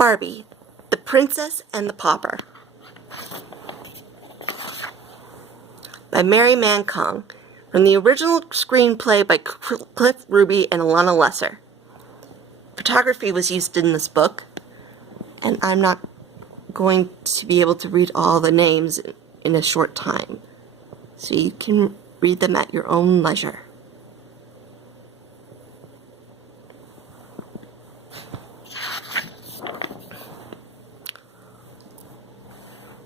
Barbie, The Princess and the Pauper by Mary Mancong, from the original screenplay by Cliff Ruby and Alana Lesser. Photography was used in this book, and I'm not going to be able to read all the names in a short time, so you can read them at your own leisure.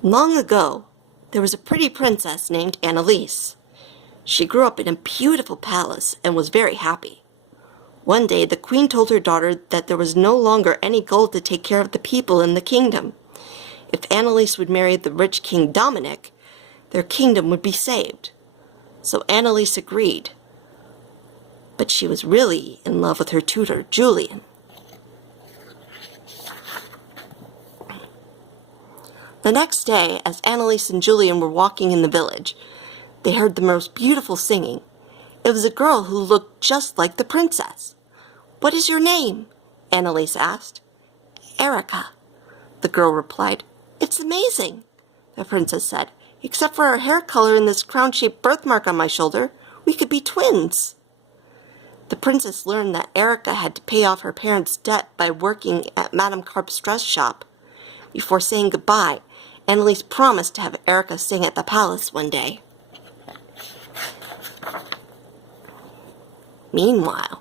Long ago, there was a pretty princess named Annalise. She grew up in a beautiful palace and was very happy. One day, the queen told her daughter that there was no longer any gold to take care of the people in the kingdom. If Annalise would marry the rich King Dominic, their kingdom would be saved. So Annalise agreed. But she was really in love with her tutor, Julian. The next day, as Annalise and Julian were walking in the village, they heard the most beautiful singing. It was a girl who looked just like the princess. "What is your name?" Annalise asked. "Erica," the girl replied. "It's amazing," the princess said. "Except for our hair color and this crown-shaped birthmark on my shoulder, we could be twins." The princess learned that Erica had to pay off her parents' debt by working at Madame Carp's dress shop. Before saying goodbye, Annalise promised to have Erica sing at the palace one day. Meanwhile,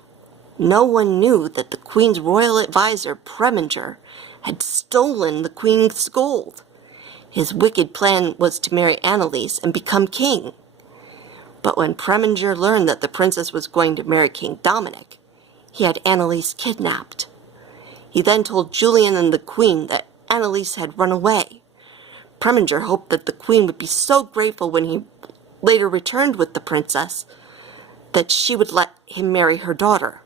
no one knew that the queen's royal advisor, Preminger, had stolen the queen's gold. His wicked plan was to marry Annalise and become king. But when Preminger learned that the princess was going to marry King Dominic, he had Annalise kidnapped. He then told Julian and the queen that Annalise had run away. Preminger hoped that the queen would be so grateful when he later returned with the princess that she would let him marry her daughter.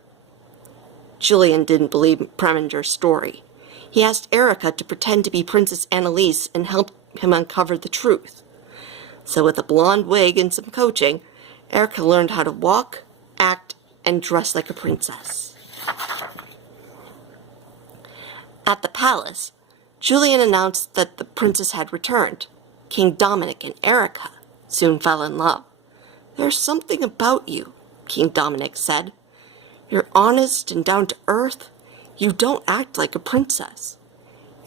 Julian didn't believe Preminger's story. He asked Erica to pretend to be Princess Annalise and help him uncover the truth. So with a blonde wig and some coaching, Erica learned how to walk, act, and dress like a princess. At the palace, Julian announced that the princess had returned. King Dominic and Erica soon fell in love. "There's something about you," King Dominic said. "You're honest and down to earth. You don't act like a princess."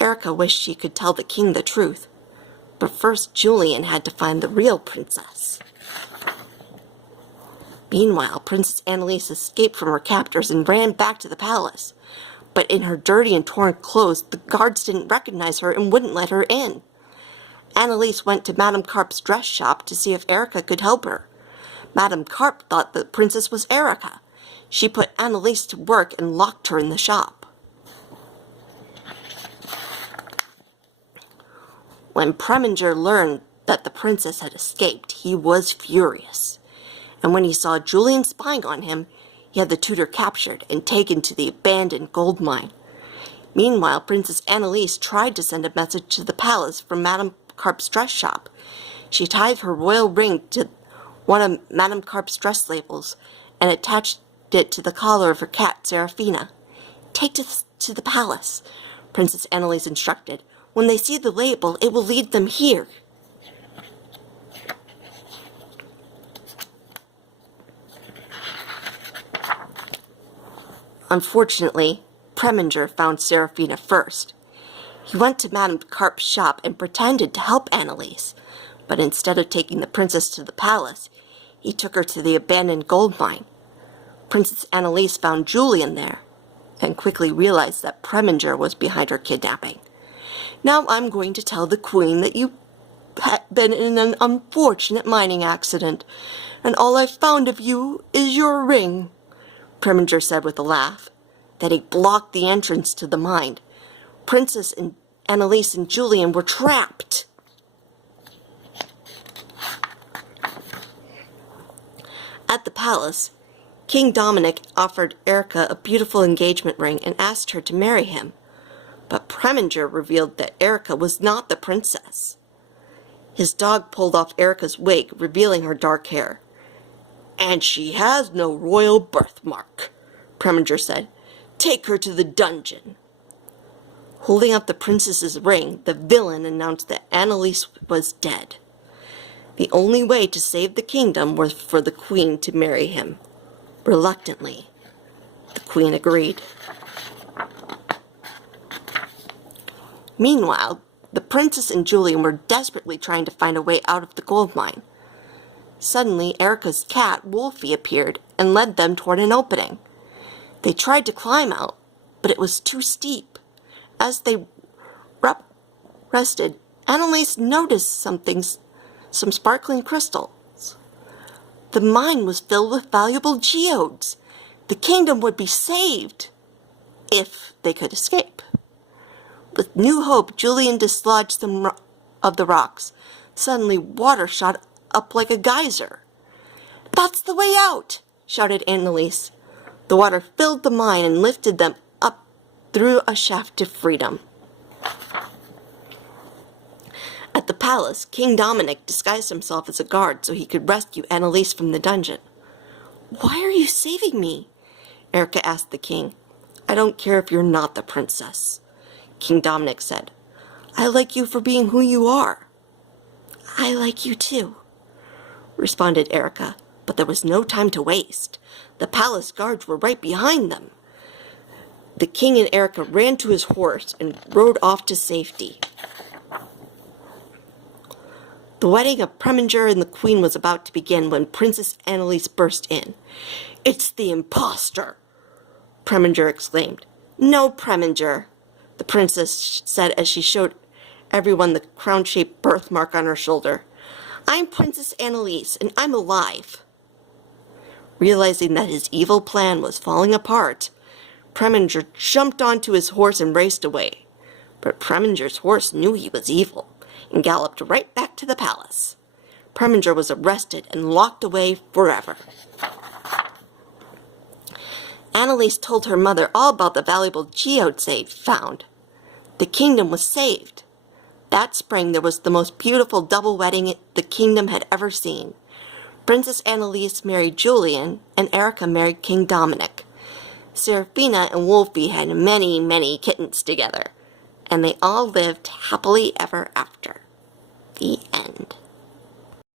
Erica wished she could tell the king the truth, but first Julian had to find the real princess. Meanwhile, Princess Annalise escaped from her captors and ran back to the palace. But in her dirty and torn clothes, the guards didn't recognize her and wouldn't let her in. Annalise went to Madame Carp's dress shop to see if Erica could help her. Madame Carp thought the princess was Erica. She put Annalise to work and locked her in the shop. When Preminger learned that the princess had escaped, he was furious. And when he saw Julian spying on him, he had the tutor captured and taken to the abandoned gold mine. Meanwhile, Princess Annalise tried to send a message to the palace from Madame Carp's dress shop. She tied her royal ring to one of Madame Carp's dress labels and attached it to the collar of her cat, Serafina. "Take it to the palace," Princess Annalise instructed. "When they see the label, it will lead them here." Unfortunately, Preminger found Serafina first. He went to Madame Carp's shop and pretended to help Annalise, but instead of taking the princess to the palace, he took her to the abandoned gold mine. Princess Annalise found Julian there, and quickly realized that Preminger was behind her kidnapping. "Now I'm going to tell the queen that you had been in an unfortunate mining accident, and all I've found of you is your ring," Preminger said with a laugh. That he blocked the entrance to the mine. Princess Annalise and Julian were trapped. At the palace, King Dominic offered Erica a beautiful engagement ring and asked her to marry him. But Preminger revealed that Erica was not the princess. His dog pulled off Erica's wig, revealing her dark hair. "And she has no royal birthmark," Preminger said. "Take her to the dungeon." Holding up the princess's ring, the villain announced that Annalise was dead. The only way to save the kingdom was for the queen to marry him. Reluctantly, the queen agreed. Meanwhile, the princess and Julian were desperately trying to find a way out of the gold mine. Suddenly, Erica's cat, Wolfie, appeared and led them toward an opening. They tried to climb out, but it was too steep. As they rested, Annalise noticed some sparkling crystals. The mine was filled with valuable geodes. The kingdom would be saved if they could escape. With new hope, Julian dislodged some of the rocks. Suddenly, water shot up like a geyser. "That's the way out!" shouted Annalise. The water filled the mine and lifted them up through a shaft to freedom. At the palace, King Dominic disguised himself as a guard so he could rescue Annalise from the dungeon. "Why are you saving me?" Erica asked the king. "I don't care if you're not the princess," King Dominic said. "I like you for being who you are." "I like you too," responded Erica, but there was no time to waste. The palace guards were right behind them. The king and Erica ran to his horse and rode off to safety. The wedding of Preminger and the queen was about to begin when Princess Annalise burst in. "It's the impostor!" Preminger exclaimed. "No Preminger," the princess said as she showed everyone the crown-shaped birthmark on her shoulder. "I'm Princess Annalise, and I'm alive." Realizing that his evil plan was falling apart, Preminger jumped onto his horse and raced away. But Preminger's horse knew he was evil and galloped right back to the palace. Preminger was arrested and locked away forever. Annalise told her mother all about the valuable geodes they'd found. The kingdom was saved. That spring there was the most beautiful double wedding the kingdom had ever seen. Princess Annalise married Julian, and Erica married King Dominic. Serafina and Wolfie had many, many kittens together, and they all lived happily ever after. The end.